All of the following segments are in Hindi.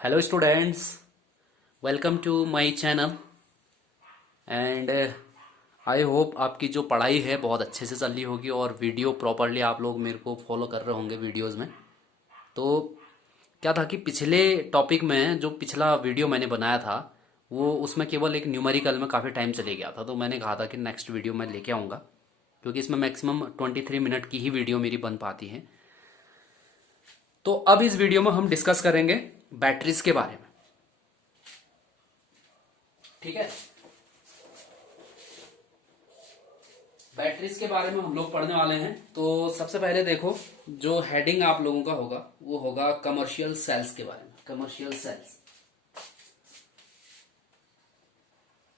Hello students, welcome to my channel and I hope आपकी जो पढ़ाई है बहुत अच्छे से चल रही होगी और वीडियो प्रॉपरली आप लोग मेरे को फॉलो कर रहे होंगे वीडियोस में। तो क्या था कि पिछले टॉपिक में जो पिछला वीडियो मैंने बनाया था वो उसमें केवल एक न्यूमेरिकल में काफ़ी टाइम चले गया था, तो मैंने कहा था कि नेक्स्ट वीडियो मैं लेके आऊँगा क्योंकि इसमें मैक्सिमम 23 मिनट की ही वीडियो मेरी बन पाती है। तो अब इस वीडियो में हम डिस्कस करेंगे बैटरीज के बारे में। ठीक है, बैटरीज के बारे में हम लोग पढ़ने वाले हैं। तो सबसे पहले देखो, जो हेडिंग आप लोगों का होगा वो होगा कमर्शियल सेल्स के बारे में। कमर्शियल सेल्स,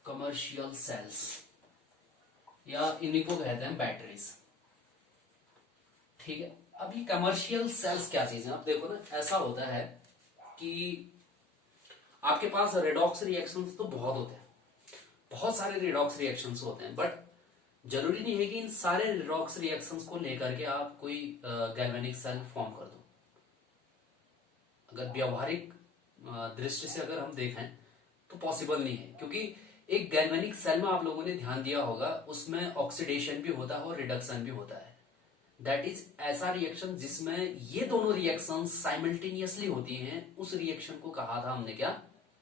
कमर्शियल सेल्स या इन्हीं को कहते हैं बैटरीज। ठीक है, अब ये कमर्शियल सेल्स क्या चीज है? अब देखो ना, ऐसा होता है कि आपके पास रेडॉक्स रिएक्शंस तो बहुत होते हैं, बहुत सारे रिडॉक्स रिएक्शंस होते हैं, बट जरूरी नहीं है कि इन सारे रिडॉक्स रिएक्शंस को लेकर के आप कोई गैल्वेनिक सेल फॉर्म कर दो। अगर व्यावहारिक दृष्टि से अगर हम देखें तो पॉसिबल नहीं है, क्योंकि एक गैल्वेनिक सेल में आप लोगों ने ध्यान दिया होगा उसमें ऑक्सीडेशन भी होता है और रिडक्शन भी होता है। दैट इज ऐसा रिएक्शन जिसमें ये दोनों रिएक्शन साइमल्टेनियसली होती हैं, उस रिएक्शन को कहा था हमने क्या?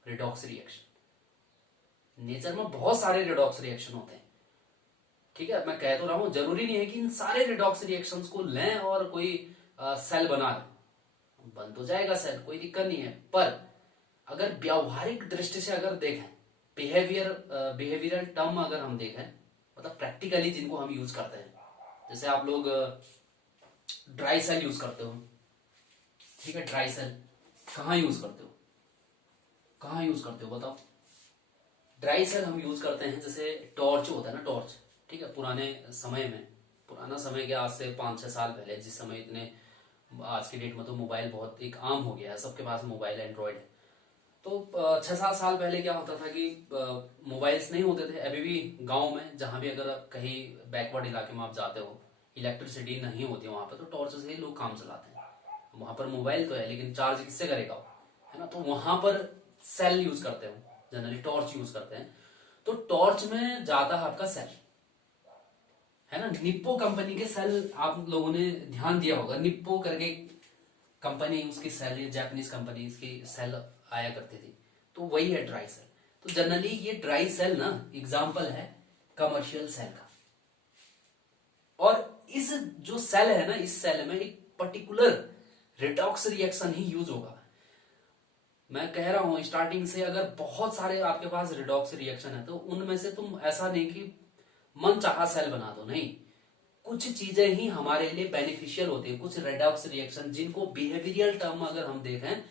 Redox reaction. नेचर में बहुत सारे रिडॉक्स रिएक्शन होते हैं। ठीक है, मैं कह तो रहा हूं, जरूरी नहीं है कि इन सारे रिडॉक्स रिएक्शंस को लें और कोई सेल बना लें। बन तो जाएगा सेल, कोई दिक्कत नहीं है, पर अगर व्यावहारिक दृष्टि से अगर देखें, बिहेवियरल टर्म अगर हम देखें, मतलब प्रैक्टिकली जिनको हम यूज करते हैं, जैसे आप लोग ड्राई सेल यूज करते हो। ठीक है, ड्राई सेल कहाँ यूज करते हो? कहाँ यूज करते हो बताओ? ड्राई सेल हम यूज करते हैं, जैसे टॉर्च होता है ना, टॉर्च। ठीक है, पुराने समय में, पुराना समय क्या, आज से 5-6 साल पहले, जिस समय इतने, आज की डेट में तो मोबाइल बहुत एक आम हो गया है, सबके पास मोबाइल एंड्रॉयड है। तो 6-7 साल पहले क्या होता था कि मोबाइल्स नहीं होते थे। अभी भी गांव में जहां भी अगर कहीं बैकवर्ड इलाके में आप जाते हो, इलेक्ट्रिसिटी नहीं होती वहां पर, तो टॉर्च से ही लोग काम चलाते हैं। वहां पर मोबाइल तो है लेकिन चार्ज किससे करेगा वो, है ना? तो वहां पर सेल यूज करते हो, जनरली टॉर्च यूज करते हैं। तो टॉर्च में जाता है आपका सेल, है ना? निप्पो कंपनी के सेल आप लोगों ने ध्यान दिया होगा, निप्पो करके कंपनी, उसकी सेल, ये जापानीज कंपनी, इसकी सेल आया करती थी। तो वही है ड्राई सेल। तो जनरली ये ड्राई सेल ना एग्जाम्पल है कमर्शियल सेल का। और इस जो सेल है ना, इस सेल में एक पर्टिकुलर रिडॉक्स रिएक्शन ही यूज होगा। मैं कह रहा हूं स्टार्टिंग से, अगर बहुत सारे आपके पास रिडॉक्स रिएक्शन है तो उनमें से तुम ऐसा नहीं कि मन चाहा सेल बना दो, नहीं। कुछ चीजें ही हमारे लिए बेनिफिशियल होती है, कुछ रेडॉक्स रिएक्शन जिनको बिहेवियरल टर्म अगर हम देखें,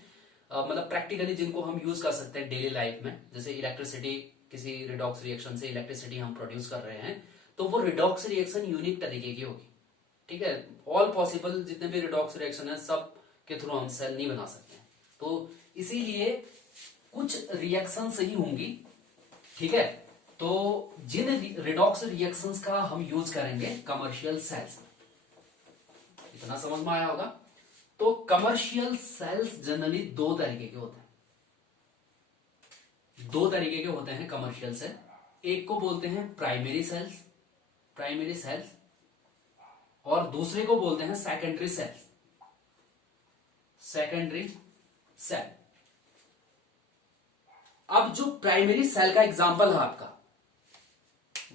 मतलब प्रैक्टिकली जिनको हम यूज कर सकते हैं डेली लाइफ में, जैसे इलेक्ट्रिसिटी, किसी रिडॉक्स रिएक्शन से इलेक्ट्रिसिटी हम प्रोड्यूस कर रहे हैं, तो वो रिडॉक्स रिएक्शन यूनिक तरीके की होगी। ठीक है, ऑल पॉसिबल जितने भी रिडॉक्स रिएक्शन है सब के थ्रू हम सेल नहीं बना सकते हैं, तो इसीलिए कुछ रिएक्शन ही होंगी। ठीक है, तो जिन रिडॉक्स रिएक्शंस का हम यूज करेंगे कमर्शियल सेल्स में, इतना समझ में आया होगा। तो कमर्शियल सेल्स जनरली दो तरीके के होते हैं, दो तरीके के होते हैं कमर्शियल सेल। एक को बोलते हैं प्राइमरी सेल्स, प्राइमरी सेल्स, और दूसरे को बोलते हैं सेकेंडरी सेल्स, सेकेंडरी सेल। अब जो प्राइमरी सेल का एग्जांपल है आपका,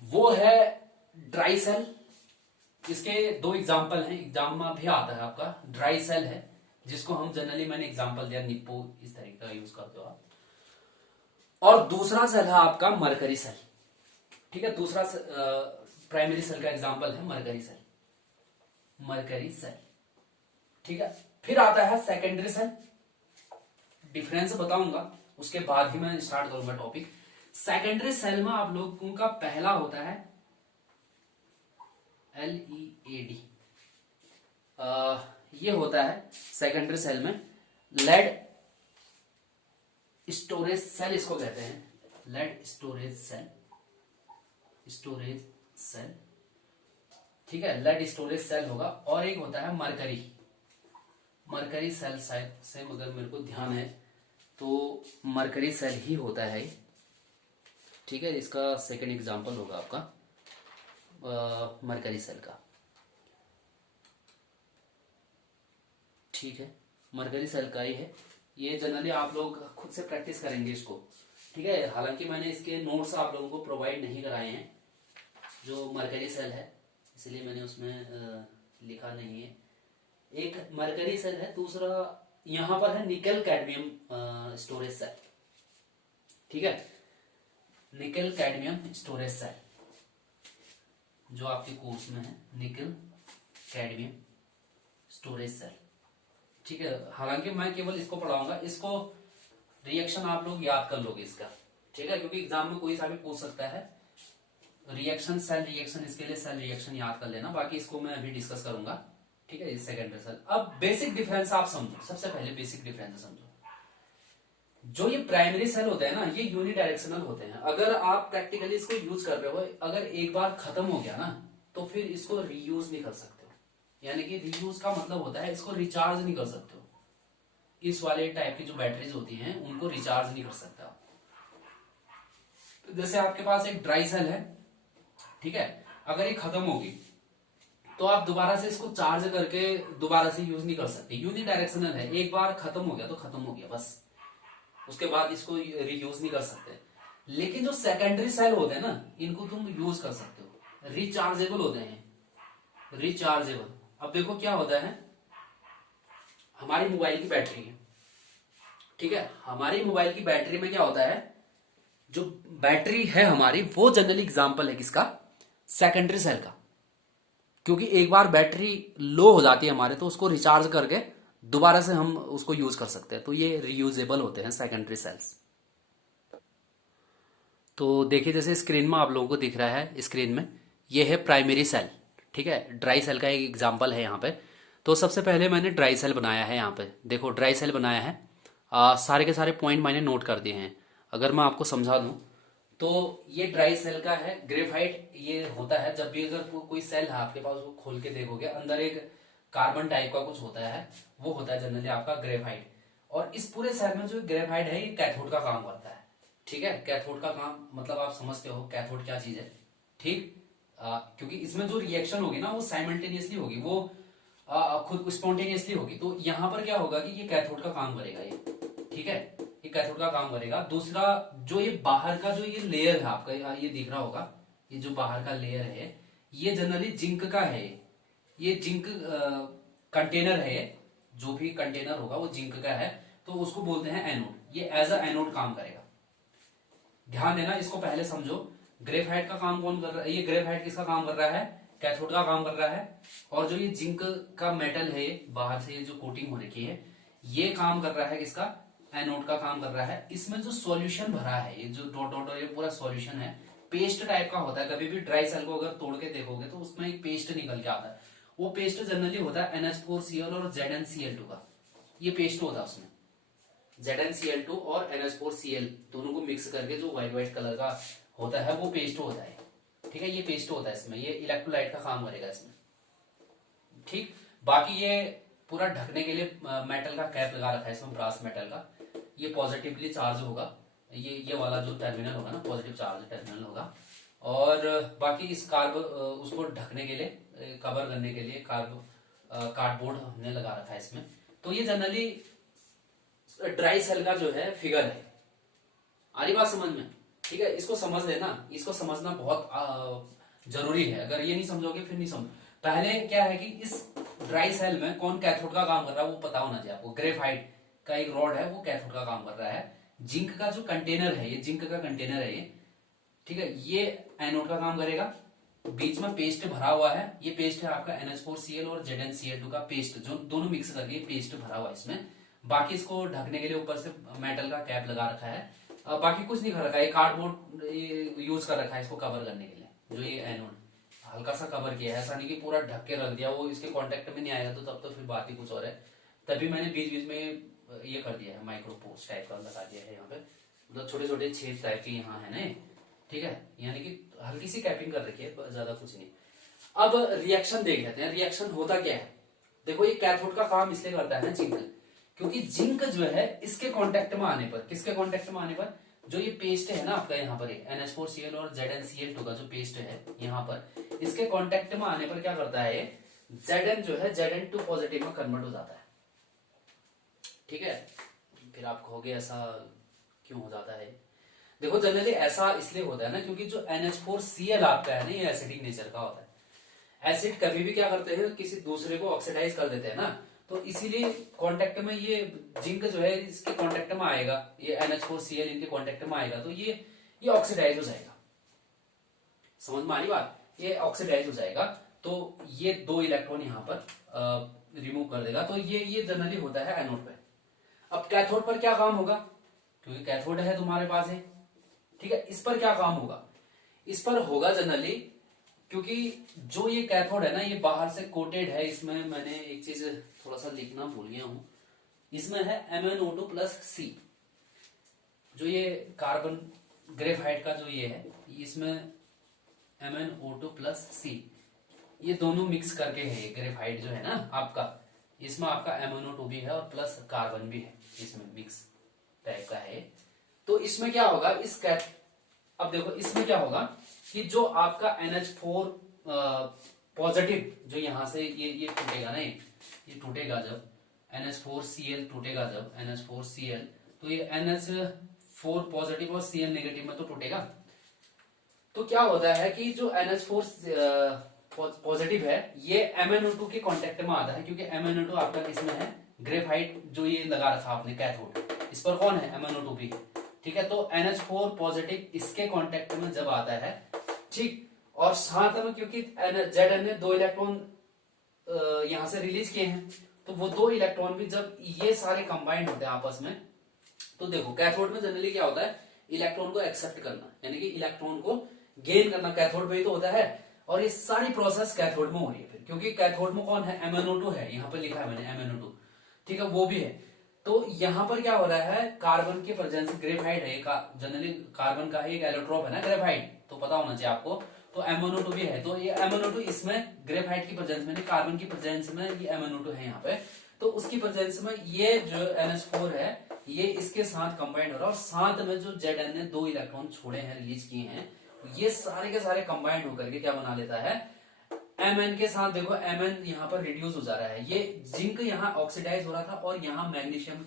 वो है ड्राई सेल। इसके दो एग्जाम्पल हैं, एग्जाम में भी आता है आपका। ड्राई सेल है जिसको हम जनरली, मैंने एग्जाम्पल दिया निप्पो, इस तरीके का यूज करते हो आप। और दूसरा सेल है आपका मरकरी सेल। ठीक है, दूसरा प्राइमरी सेल का एग्जाम्पल है मरकरी सेल, मरकरी सेल। ठीक है, फिर आता है सेकेंडरी सेल। डिफरेंस बताऊंगा उसके बाद ही मैं स्टार्ट करूंगा टॉपिक। सेकेंडरी सेल में आप लोगों का पहला होता है LEAD। ये होता है सेकेंडरी सेल में लेड स्टोरेज सेल, इसको कहते हैं lead storage cell, storage cell. ठीक है, लेड स्टोरेज सेल होगा। और एक होता है मरकरी, मरकरी सेल, शायद से, मगर मेरे को ध्यान है तो मरकरी सेल ही होता है, ठीक है। इसका सेकंड एग्जांपल होगा आपका मरकरी सेल का, ठीक है। मरकरी सेल का ही है ये। जनरली आप लोग खुद से प्रैक्टिस करेंगे इसको, ठीक है। हालांकि मैंने इसके नोट्स आप लोगों को प्रोवाइड नहीं कराए हैं जो मरकरी सेल है, इसलिए मैंने उसमें लिखा नहीं है। एक मरकरी सेल है, दूसरा यहां पर है निकल कैडमियम स्टोरेज सेल, ठीक है। निकल कैडमियम स्टोरेज सेल जो आपके कोर्स में है, निकल कैडमियम स्टोरेज सेल, ठीक है। हालांकि मैं केवल इसको पढ़ाऊंगा, इसको रिएक्शन आप लोग याद कर लोगे इसका, ठीक है, क्योंकि एग्जाम में कोई सा भी पूछ सकता है। रिएक्शन, सेल रिएक्शन, इसके लिए सेल रिएक्शन याद कर लेना, बाकी इसको मैं अभी डिस्कस करूंगा, ठीक है। इस सेकेंडरी सेल। अब बेसिक डिफरेंस आप समझो, सबसे पहले बेसिक डिफरेंस समझो। जो ये प्राइमरी सेल होते हैं ना, ये यूनिडायरेक्शनल होते हैं। अगर आप प्रैक्टिकली इसको यूज कर रहे हो, अगर एक बार खत्म हो गया ना, तो फिर इसको रीयूज नहीं कर सकते हो। यानी कि रीयूज का मतलब होता है इसको रिचार्ज नहीं कर सकते हो। इस वाले टाइप की जो बैटरीज होती हैं उनको रिचार्ज नहीं कर सकता। जैसे आपके पास एक ड्राई सेल है, ठीक है, अगर ये खत्म होगी तो आप दोबारा से इसको चार्ज करके दोबारा से यूज नहीं कर सकते। यूनिडायरेक्शनल है, एक बार खत्म हो गया तो खत्म हो गया बस, उसके बाद इसको रीयूज नहीं कर सकते। लेकिन जो सेकेंडरी सेल होते हैं ना, इनको तुम यूज कर सकते हो, रिचार्जेबल होते हैं, रिचार्जेबल। अब देखो क्या होता है, हमारी मोबाइल की बैटरी है, ठीक है। हमारी मोबाइल की बैटरी में क्या होता है, जो बैटरी है हमारी, वो जनरली एग्जांपल है किसका, सेकेंडरी सेल का। क्योंकि एक बार बैटरी लो हो जाती है हमारे, तो उसको रिचार्ज करके दोबारा से हम उसको यूज कर सकते हैं, तो ये रीयूजेबल होते हैं सेकेंडरी सेल्स। तो देखिए जैसे स्क्रीन में आप लोगों को दिख रहा है, स्क्रीन में ये है प्राइमरी सेल, ठीक है। ड्राई सेल का एक एग्जांपल है यहाँ पे। तो सबसे पहले मैंने ड्राई सेल बनाया है, यहाँ पे देखो ड्राई सेल बनाया है। सारे के सारे पॉइंट मैंने नोट कर दिए हैं। अगर मैं आपको समझा दूं तो ये ड्राई सेल का है। ग्रेफाइट ये होता है, जब भी अगर कोई सेल है आपके पास, वो खोल के देखोगे अंदर एक कार्बन टाइप का कुछ होता है, वो होता है जनरली आपका ग्रेफाइट। और इस पूरे सेल में जो ग्रेफाइट है, ये कैथोड का काम करता है, ठीक है। कैथोड का काम मतलब आप समझते हो कैथोड क्या चीज है, ठीक। क्योंकि इसमें जो रिएक्शन होगी ना, वो साइमल्टेनियसली होगी, वो खुद स्पॉन्टेनियसली होगी। तो यहां पर क्या होगा कि ये कैथोड का काम करेगा, ये, ठीक है, ये कैथोड का काम करेगा। दूसरा, जो ये बाहर का जो ये लेयर है आपका, ये दिख रहा होगा, ये जो बाहर का लेयर है, ये जनरली जिंक का है। ये जिंक कंटेनर है, जो भी कंटेनर होगा वो जिंक का है, तो उसको बोलते हैं एनोड। ये एज अ एनोड काम करेगा। ध्यान देना, इसको पहले समझो। ग्रेफाइट का काम कौन कर रहा है, ये ग्रेफाइट किसका काम कर रहा है, कैथोड का काम कर रहा है। और जो ये जिंक का मेटल है, बाहर से ये जो कोटिंग हो रखी है, ये काम कर रहा है किसका, एनोड का काम कर रहा है। इसमें जो सॉल्यूशन भरा है, ये जो डॉट डॉट ये पूरा सॉल्यूशन है, पेस्ट टाइप का होता है। कभी भी ड्राई सेल को अगर तोड़ के देखोगे तो उसमें एक पेस्ट निकल के आता है। वो पेस्ट जनरली होता है NH4Cl और ZnCl2 का, ये पेस्ट होता है उसमें। ZnCl2 और NH4Cl दोनों को मिक्स करके जो व्हाइट व्हाइट कलर का होता है, वो पेस्ट होता है, ठीक है। ये पेस्ट होता है इसमें, ये इलेक्ट्रोलाइट का काम करेगा इसमें, ठीक। बाकी ये पूरा ढकने के लिए मेटल का कैप लगा रखा है इसमें, ब्रास मेटल का। ये पॉजिटिवली चार्ज होगा, ये वाला जो टर्मिनल होगा ना, पॉजिटिव चार्ज टर्मिनल होगा। और बाकी इस उसको ढकने के लिए, कवर करने के लिए कार्डबोर्ड हमने लगा रखा है इसमें। तो ये जनरली ड्राई सेल का जो है फिगर है। आ रही बात समझ में, ठीक है। इसको समझ लेना, इसको समझना बहुत जरूरी है। अगर ये नहीं समझोगे फिर नहीं समझ। पहले क्या है कि इस ड्राई सेल में कौन कैथोड का काम कर रहा है वो पता होना चाहिए आपको। ग्रेफाइट का एक रॉड है, वो कैथोड का काम कर रहा है। जिंक का जो कंटेनर है, ये जिंक का कंटेनर है ये, ठीक है, ये एनोड का काम करेगा। बीच में पेस्ट भरा हुआ है, ये पेस्ट है आपका NH4Cl और ZnCl2 का पेस्ट, जो दोनों मिक्स करके पेस्ट भरा हुआ है इसमें। बाकी इसको ढकने के लिए ऊपर से मेटल का कैप लगा रखा है। बाकी कुछ नहीं कर रखा है, कार्डबोर्ड यूज कर रखा है इसको कवर करने के लिए। जो ये एनोड हल्का सा कवर किया है, ऐसा नहीं कि पूरा ढक के रख दिया, वो इसके कांटेक्ट में नहीं आएगा तो तब तो फिर बात ही कुछ और है। तभी मैंने बीच बीच में ये कर दिया है, माइक्रोपोर्स टाइप का लगा दिया है यहाँ पे, मतलब छोटे छोटे छेद टाइप के यहाँ है ना, ठीक है। यानी कि हल्की सी कैपिंग कर रखी है, ज्यादा कुछ नहीं। अब रिएक्शन देख लेते हैं, रिएक्शन होता क्या है। देखो ये कैथोड का काम इसलिए करता है ना जिंक, क्योंकि जिंक जो है इसके कांटेक्ट में आने पर, किसके कांटेक्ट में आने पर, जो ये पेस्ट है ना आपका यहाँ पर NH4Cl और ZnCl2 का जो पेस्ट है यहाँ पर, इसके कांटेक्ट में आने पर क्या करता है, Zn जो है Zn2 पॉजिटिव में कन्वर्ट हो जाता है। ठीक है, फिर आप कहोगे ऐसा क्यों हो जाता है? देखो जनरली ऐसा इसलिए होता है ना, क्योंकि जो NH4Cl आपका है ना, ये एसिडिक नेचर का होता है। एसिड कभी भी क्या करते हैं, किसी दूसरे को ऑक्सीडाइज कर देते हैं ना, तो इसीलिए कांटेक्ट में ये जिंक जो है इसके कांटेक्ट में आएगा, ये NH4Cl इनके कांटेक्ट में आएगा, तो ये ऑक्सीडाइज हो जाएगा। समझ में आ रही बात? ये ऑक्सीडाइज हो जाएगा, तो ये 2 इलेक्ट्रॉन यहाँ पर रिमूव कर देगा। तो ये जनरली होता है एनोड पे। अब कैथोड पर क्या काम होगा, क्योंकि कैथोड है तुम्हारे पास है, ठीक है, इस पर क्या काम होगा, इस पर होगा जनरली, क्योंकि जो ये कैथोड है ना, ये बाहर से कोटेड है, इसमें मैंने एक चीज थोड़ा सा लिखना भूल गया हूं, इसमें है MnO2+C, जो ये कार्बन ग्रेफाइट का जो ये है, इसमें MnO2+C, ये दोनों मिक्स करके है, ये ग्रेफाइट जो है ना आपका, इसमें आपका MnO2 भी है और प्लस कार्बन भी है, इसमें मिक्स टाइप का है। तो इसमें क्या होगा, अब देखो इसमें क्या होगा कि जो आपका NH4 पॉजिटिव जो यहां से ये टूटेगा ना, ये टूटेगा जब NH4Cl टूटेगा, जब NH4Cl, तो ये NH4 पॉजिटिव और Cl नेगेटिव में तो टूटेगा। तो क्या होता है कि जो NH4 पॉजिटिव है ये MnO2 के कांटेक्ट में आता है, क्योंकि MnO2 आपका किसमें है, ग्रेफाइट जो ये लगा रखा आपने कैथोड, इस पर कौन है, MnO2 भी है। ठीक है, तो NH4 पॉजिटिव इसके कांटेक्ट में जब आता है, ठीक, और साथ में क्योंकि Zn ने 2 इलेक्ट्रॉन यहां से रिलीज किए हैं, तो वो 2 इलेक्ट्रॉन भी जब ये सारे कंबाइंड होते हैं आपस में, तो देखो कैथोड में जनरली क्या होता है, इलेक्ट्रॉन को एक्सेप्ट करना, यानी कि इलेक्ट्रॉन को गेन करना कैथोड में ही तो होता है, और ये सारी प्रोसेस कैथोड में हो रही है फिर, क्योंकि कैथोड में कौन है, MnO2 है, यहाँ पर लिखा है मैंने MnO2, ठीक है, वो भी है। तो यहाँ पर क्या हो रहा है, कार्बन के प्रेजेंस, ग्रेफाइट है जनरली कार्बन का एक एलोट्रोप है ना ग्रेफाइट, तो पता होना चाहिए आपको, तो MnO2 भी है, तो ये MnO2 इसमें ग्रेफाइट की प्रेजेंस में, कार्बन की प्रेजेंस में ये MnO2 है यहाँ पे, तो उसकी प्रेजेंस में ये जो NH4 है ये इसके साथ कंबाइंड हो रहा है, और साथ में जो Zn ने 2 इलेक्ट्रॉन छोड़े हैं, रिलीज किए हैं, ये सारे के सारे कंबाइंड होकर के क्या बना लेता है, Mn के साथ, देखो Mn यहाँ पर रिड्यूस हो जा रहा है, ये जिंक यहाँ ऑक्सीडाइज हो रहा था, और यहाँ मैग्नीशियम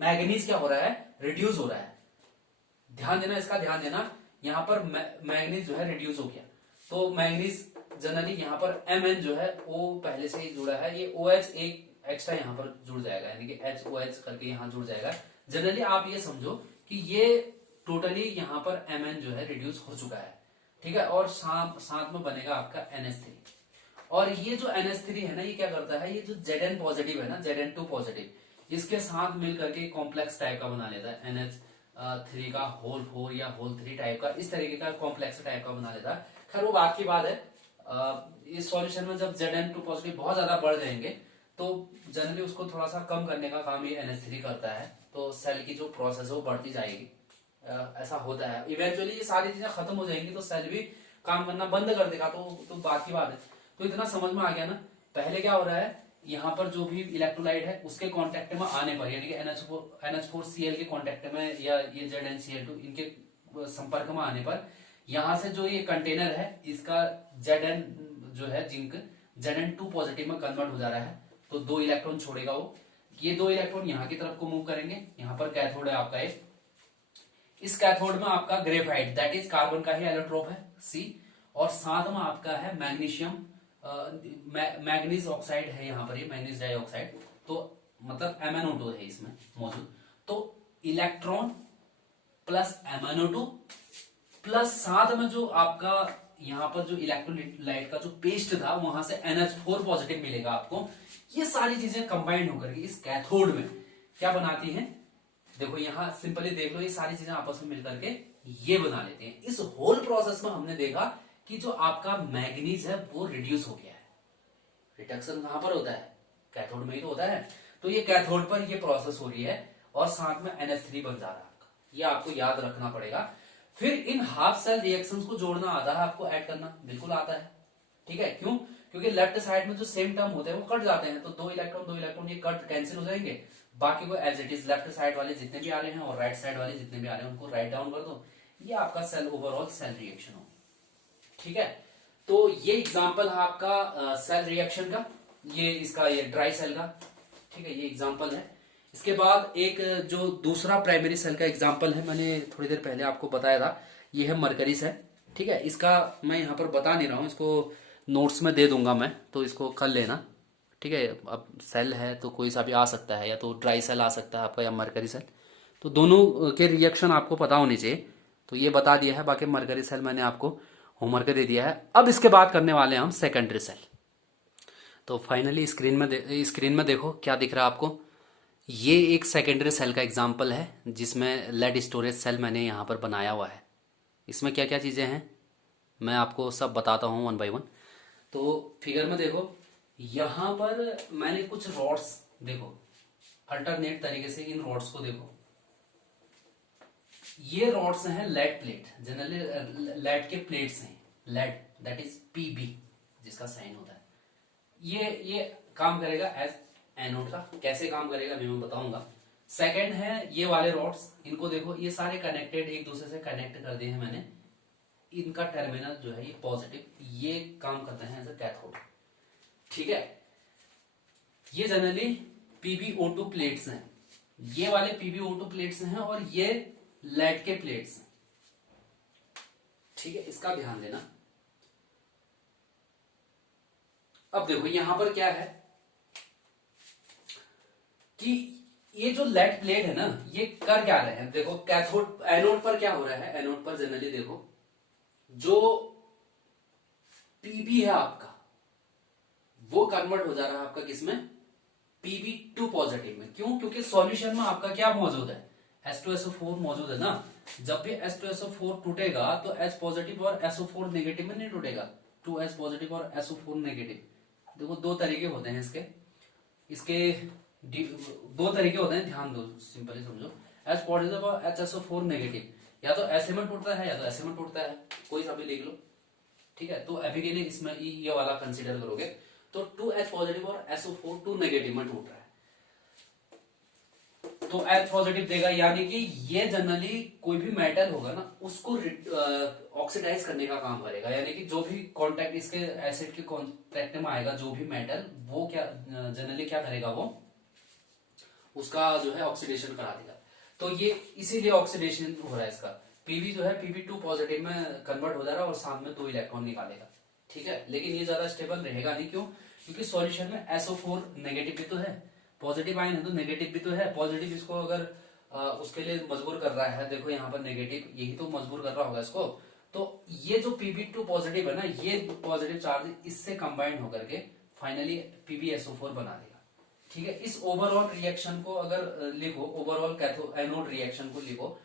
मैग्नीज क्या हो रहा है, रिड्यूस हो रहा है। ध्यान देना, इसका ध्यान देना, यहाँ पर मैग्नीज जो है रिड्यूस हो गया, तो मैग्नीज जनरली यहाँ पर Mn जो है वो पहले से ही जुड़ा है, ये OH एक एक्स्ट्रा यहाँ पर जुड़ जाएगा, यानी कि HOH करके यहाँ जुड़ जाएगा। जनरली आप ये समझो कि ये टोटली यहाँ पर Mn जो है रिड्यूस हो चुका है, ठीक है, और साथ में बनेगा आपका NH3, और ये जो NH3 है ना, ये क्या करता है, ये जो Zn पॉजिटिव है ना, Zn2 पॉजिटिव, इसके साथ मिल करके कॉम्प्लेक्स टाइप का बना लेता है, NH3 का होल 4 या होल 3 टाइप का, इस तरीके का कॉम्प्लेक्स टाइप का बना लेता है। खैर वो बात की बात है, इस सॉल्यूशन में जब Zn2 पॉजिटिव बहुत ज्यादा बढ़ जाएंगे, तो जनरली उसको थोड़ा सा कम करने का काम ये NH3 करता है, तो सेल की जो प्रोसेस है वो बढ़ती जाएगी, ऐसा होता है। इवेंचुअली ये सारी चीजें खत्म हो जाएंगी, तो सेल भी काम करना बंद कर देगा, तो बात की बात है। तो इतना समझ में आ गया ना, पहले क्या हो रहा है, यहाँ पर जो भी इलेक्ट्रोलाइट है उसके कांटेक्ट में आने पर, यानी कि NH4Cl के कांटेक्ट में, या ये ZnCl2 इनके संपर्क में आने पर, यहाँ से जो ये कंटेनर है इसका Zn जो है जिंक Zn2 पॉजिटिव में कन्वर्ट हो जा रहा है, तो 2 इलेक्ट्रॉन छोड़ेगा वो, ये 2 इलेक्ट्रॉन यहाँ की तरफ को मूव करेंगे, यहाँ पर कैथोड है आपका एक, इस कैथोड में आपका ग्रेफाइट दैट इज कार्बन का ही एलोट्रोप है C, और साथ में आपका है मैग्नीशियम, मैग्नीज ऑक्साइड है यहाँ पर, ये मैग्नीज डाइऑक्साइड, तो मतलब MnO2 है इसमें मौजूद, तो इलेक्ट्रॉन प्लस MnO2 प्लस साथ में जो आपका यहाँ पर जो इलेक्ट्रोलाइट का जो पेस्ट था वहां से NH4 पॉजिटिव मिलेगा आपको। ये सारी चीजें कंबाइंड होकर के इस कैथोड में क्या बनाती हैं, देखो यहाँ सिंपली देख लो, ये सारी चीजें आपस में मिलकर के ये बना लेते हैं। इस होल प्रोसेस में हमने देखा कि जो आपका मैग्नीज है वो रिड्यूस हो गया है। रिडक्शन कहां पर होता है, कैथोड में ही तो होता है, तो ये कैथोड पर ये प्रोसेस हो रही है, और साथ में NH3 बन जा रहा है आपका, ये आपको याद रखना पड़ेगा। फिर इन हाफ सेल रिएक्शंस को जोड़ना आता है आपको, ऐड करना बिल्कुल आता है, ठीक है, क्यों, क्योंकि लेफ्ट साइड में जो सेम टर्म होते हैं वो कट जाते हैं, तो दो इलेक्ट्रॉन ये कट कैंसिल हो जाएंगे, बाकी को as it is left side वाले जितने भी आ रहे हैं और राइट साइड वाले जितने भी आ रहे हैं उनको राइट डाउन कर दो। ये आपका सेल ओवरऑल सेल रिएक्शन होगा। ठीक है, तो ये एग्जांपल है आपका सेल रिएक्शन का, ये इसका ये ड्राई सेल का। ठीक है, ये एग्जांपल है। इसके बाद एक जो दूसरा प्राइमरी सेल का एग्जांपल है, मैंने थोड़ी देर पहले आपको बताया था, ये है मरकरी सेल। ठीक है, इसका मैं यहाँ पर बता नहीं रहा हूँ, इसको नोट्स में दे दूंगा मैं, तो इसको कर लेना। ठीक है, अब सेल है तो कोई सा भी आ सकता है, या तो ड्राई सेल आ सकता है आपका या मरकरी सेल, तो दोनों के रिएक्शन आपको पता होने चाहिए। तो ये बता दिया है, बाकी मरकरी सेल मैंने आपको होमवर्क दे दिया है। अब इसके बाद करने वाले हैं हम सेकेंडरी सेल। तो फाइनली स्क्रीन में देखो क्या दिख रहा है आपको। ये एक सेकेंडरी सेल का एग्जाम्पल है जिसमें लेड स्टोरेज सेल मैंने यहाँ पर बनाया हुआ है। इसमें क्या क्या चीज़ें हैं मैं आपको सब बताता हूँ वन बाय वन। तो फिगर में देखो, यहाँ पर मैंने कुछ रॉड्स, देखो अल्टरनेट तरीके से इन रॉड्स को देखो, ये रॉड्स हैं लेड प्लेट, जनरली लेड के प्लेट्स हैं, लेड दैट इज पीबी जिसका साइन होता है। ये काम करेगा एज एनोड का। कैसे काम करेगा अभी मैं बताऊंगा। सेकंड है ये वाले रॉड्स, इनको देखो ये सारे कनेक्टेड, एक दूसरे से कनेक्ट कर दिए हैं मैंने। इनका टर्मिनल जो है ये पॉजिटिव, ये काम करते हैं एज अ कैथोड। ठीक है, ये जनरली PbO2 प्लेट्स हैं, ये वाले PbO2 प्लेट्स हैं और ये लेड के प्लेट्स हैं। ठीक है, इसका ध्यान देना। अब देखो यहां पर क्या है कि ये जो लेड प्लेट है ना, ये कर क्या रहे हैं, देखो कैथोड एनोड पर क्या हो रहा है, एनोड पर जनरली देखो जो पीबी है आपका वो कन्वर्ट हो जा रहा है आपका किसमें, Pb2 पॉजिटिव में। क्यों? क्योंकि सॉल्यूशन में आपका क्या मौजूद है, H2SO4 मौजूद है ना। जब भी H2SO4 टूटेगा तो H पॉजिटिव और SO4 नेगेटिव में नहीं टूटेगा, 2H पॉजिटिव और SO4 नेगेटिव। देखो दो तरीके होते हैं इसके दो तरीके होते हैं, ध्यान दो, सिंपली समझो। H पॉजिटिव और HSO4 नेगेटिव, या तो ऐसे में टूटता है या तो ऐसे में टूटता है, कोई सा भी लिख लो। ठीक है, तो अभी के लिए इसमें ये वाला कंसीडर करोगे तो 2H पॉजिटिव और SO4 2 नेगेटिव में टूट रहा है, तो H पॉजिटिव देगा। यानी कि ये जनरली कोई भी मेटल होगा ना उसको ऑक्सीडाइज करने का काम करेगा। यानी कि जो भी कांटेक्ट इसके एसिड के कांटेक्ट में आएगा, जो भी मेटल, वो क्या जनरली क्या करेगा, वो उसका जो है ऑक्सीडेशन करा देगा। तो ये इसीलिए ऑक्सीडेशन हो रहा है इसका। Pb जो है Pb2 पॉजिटिव में कन्वर्ट हो जा रहा है और साथ में 2 इलेक्ट्रॉन निकालेगा। ठीक है, लेकिन ये ज्यादा स्टेबल रहेगा नहीं। क्यों? क्योंकि सॉल्यूशन में SO4 नेगेटिव भी तो है, पॉजिटिव आयन है तो नेगेटिव भी तो है। पॉजिटिव इसको अगर उसके लिए मजबूर कर रहा है, देखो यहाँ पर नेगेटिव, यही तो मजबूर कर रहा होगा इसको। तो ये जो Pb2 पॉजिटिव है ना, ये पॉजिटिव चार्ज इससे कंबाइंड होकर के फाइनली PbSO4 बना देगा। ठीक है, इस ओवरऑल रिएक्शन को अगर लिखो, ओवरऑल कैथोड एनोड रिएक्शन को लिखो,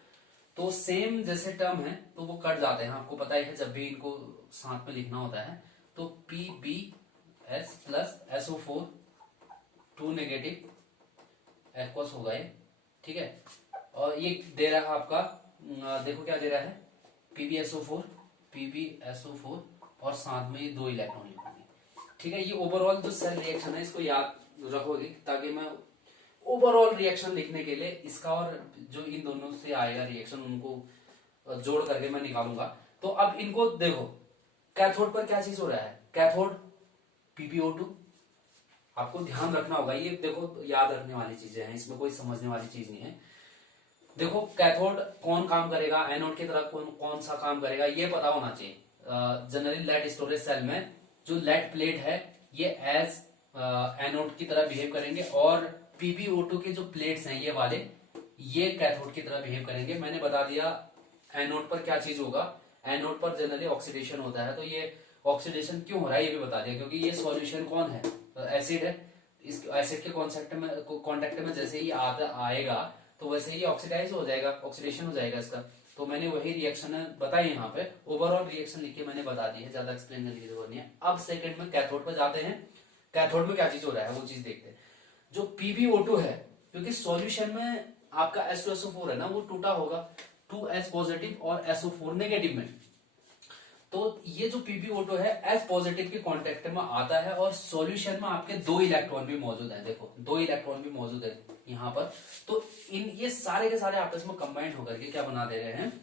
तो सेम जैसे टर्म है तो वो कट जाते हैं, आपको पता ही है जब भी इनको साथ में लिखना होता है। तो PbS plus SO4 2 negative aqueous होगा ये। ठीक है, और ये दे रहा है आपका, देखो क्या दे रहा है, PbSO4 और साथ में ये 2 इलेक्ट्रॉन लिखोगे। ठीक है, ये ओवरऑल जो सेल रिएक्शन है इसको याद रखोगे, ताकि मैं ओवरऑल रिएक्शन लिखने के लिए इसका और जो इन दोनों से आएगा रिएक्शन उनको जोड़ करके मैं निकालूंगा। तो अब इनको देखो, कैथोड पर क्या चीज हो रहा है, कैथोड PbO2, आपको ध्यान रखना होगा। ये देखो याद रखने वाली चीजें हैं, इसमें कोई समझने वाली चीज नहीं है। देखो कैथोड कौन काम करेगा, एनोड की तरह कौन सा काम करेगा, ये पता होना चाहिए। जनरली लेड स्टोरेज सेल में जो लेड प्लेट है ये एज एनोड की तरह बिहेव करेंगे, और PbO2 के जो प्लेट्स हैं ये वाले, ये कैथोड की तरह बिहेव करेंगे। मैंने बता दिया एनोड पर क्या चीज होगा, एनोड पर जनरली ऑक्सीडेशन होता है। तो ये ऑक्सीडेशन क्यों हो रहा है ये भी बता दिया, क्योंकि ये सॉल्यूशन कौन है, एसिड है। इस एसिड के कॉन्टेक्ट में जैसे ही आएगा तो वैसे ही ऑक्सीडाइज हो जाएगा, ऑक्सीडेशन हो जाएगा इसका। तो मैंने वही रिएक्शन बताई यहाँ पे, ओवरऑल रिएक्शन लिख के मैंने बता दी है, ज्यादा एक्सप्लेन करने की जरूरत नहीं है। अब सेकंड में कैथोड पर जाते हैं। कैथोड में क्या चीज हो रहा है वो चीज देखते हैं। जो PbO2 है, क्योंकि सॉल्यूशन में आपका H2SO4 है ना, वो टूटा होगा 2H पॉजिटिव और SO4 नेगेटिव में। तो ये जो PbO2 है एस पॉजिटिव के कांटेक्ट में आता है और सॉल्यूशन में आपके 2 इलेक्ट्रॉन भी मौजूद है। देखो 2 इलेक्ट्रॉन भी मौजूद है यहाँ पर। तो ये सारे के सारे आपस में कंबाइंड होकर के क्या बना दे रहे हैं,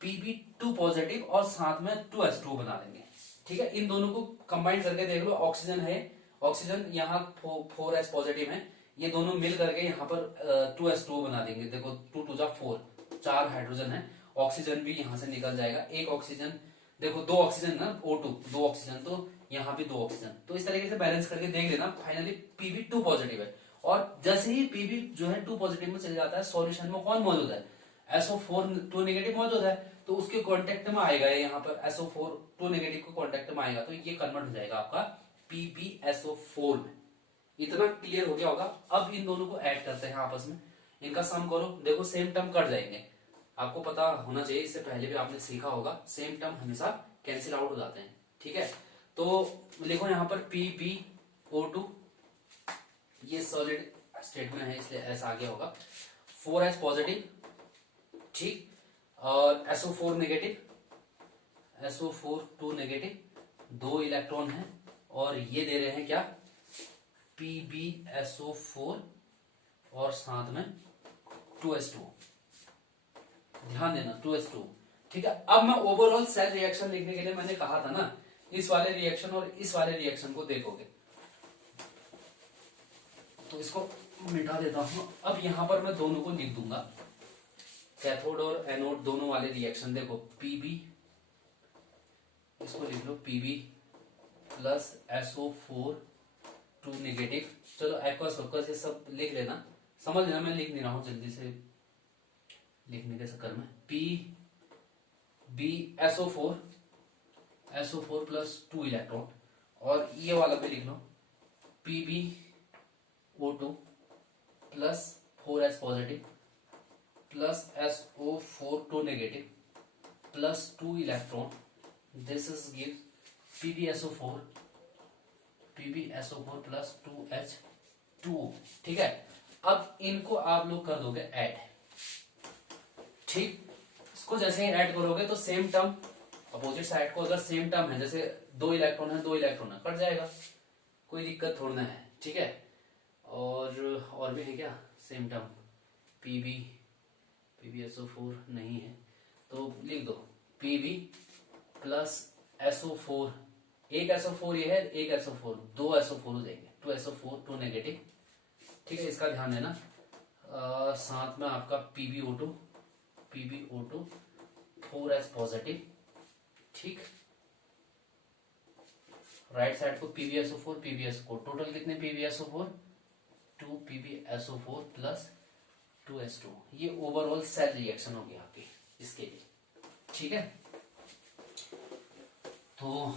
Pb2 पॉजिटिव और साथ में 2s2 बना देंगे। ठीक है, इन दोनों को कंबाइंड करके देख लो, ऑक्सीजन है, ऑक्सीजन यहाँ 4s पॉजिटिव है, ये दोनों मिल करके यहाँ पर 2s2 बना देंगे। देखो 2 2 जा 4, 4 हाइड्रोजन है, ऑक्सीजन भी यहाँ से निकल जाएगा, एक ऑक्सीजन, देखो 2 ऑक्सीजन ना, O2 2 ऑक्सीजन, तो यहाँ भी 2 ऑक्सीजन। तो इस तरीके से बैलेंस करके देख लेना, फाइनली Pb2 पॉजिटिव है। और जैसे ही Pb जो है 2 पॉजिटिव में चले जाता है, सॉल्यूशन में कौन मौजूद है, SO4 2 नेगेटिव मौजूद है, तो उसके कांटेक्ट में आएगा यहाँ पर SO4 2 नेगेटिव को कांटेक्ट में आएगा, तो ये कन्वर्ट हो जाएगा आपका PbSO4 में। इतना क्लियर हो गया होगा। अब इन दोनों को ऐड करते हैं आपस में, इनका सम करो, देखो सेम टर्म कट जाएंगे। आपको पता होना चाहिए, इससे पहले भी आपने सीखा होगा, सेम टर्म हमेशा कैंसिल आउट हो जाते हैं। ठीक है, तो लिखो यहाँ पर PbO2, ये सॉलिड स्टेट में है इसलिए ऐसा आ गया होगा, 4s पॉजिटिव, ठीक, और SO4 negative, SO4 2 negative, 2 electron है, और ये दे रहे हैं क्या, PbSO4 और साथ में 2s2, ध्यान देना 2s2। ठीक है, अब मैं ओवरऑल सेल रिएक्शन लिखने के लिए मैंने कहा था ना, इस वाले रिएक्शन और इस वाले रिएक्शन को देखोगे, तो इसको मिटा देता हूं। अब यहां पर मैं दोनों को लिख दूंगा, कैथोड और एनोड दोनों वाले रिएक्शन। देखो Pb, इसको लिख लो Pb प्लस SO4 2 नेगेटिव, चलो एक्वस फोकस ये सब लिख लेना, समझ लेना, मैं लिख नहीं रहा हूं जल्दी से लिखने के चक्कर में। SO4 प्लस 2 इलेक्ट्रॉन, और ये वाला भी लिख लो PbO2 plus 4s positive plus SO4 2 negative plus 2 electron, this is give PbSO4 plus 2H2। ठीक है, अब इनको आप लोग कर दोगे ऐड। ठीक, इसको जैसे ही ऐड करोगे तो सेम टर्म, अपोजिट साइड को अगर सेम टर्म है, जैसे 2 इलेक्ट्रॉन है 2 इलेक्ट्रॉन है, कट जाएगा, कोई दिक्कत थोड़ा ना है। ठीक है, और भी है क्या सेम टर्म, PbSO4 नहीं है, तो लिख दो Pb प्लस SO4, एक SO4 ये है, एक SO4, 2 SO4 हो जाएंगे, 2 SO4 2 नेगेटिव। ठीक है, इसका ध्यान देना। साथ में आपका PbO2 4s पॉजिटिव। ठीक, राइट साइड को PbSO4 टोटल कितने PbSO4 2 PbSO4 प्लस 2s2। ये ओवरऑल सेल रिएक्शन हो गया आपकी इसके लिए। ठीक है, तो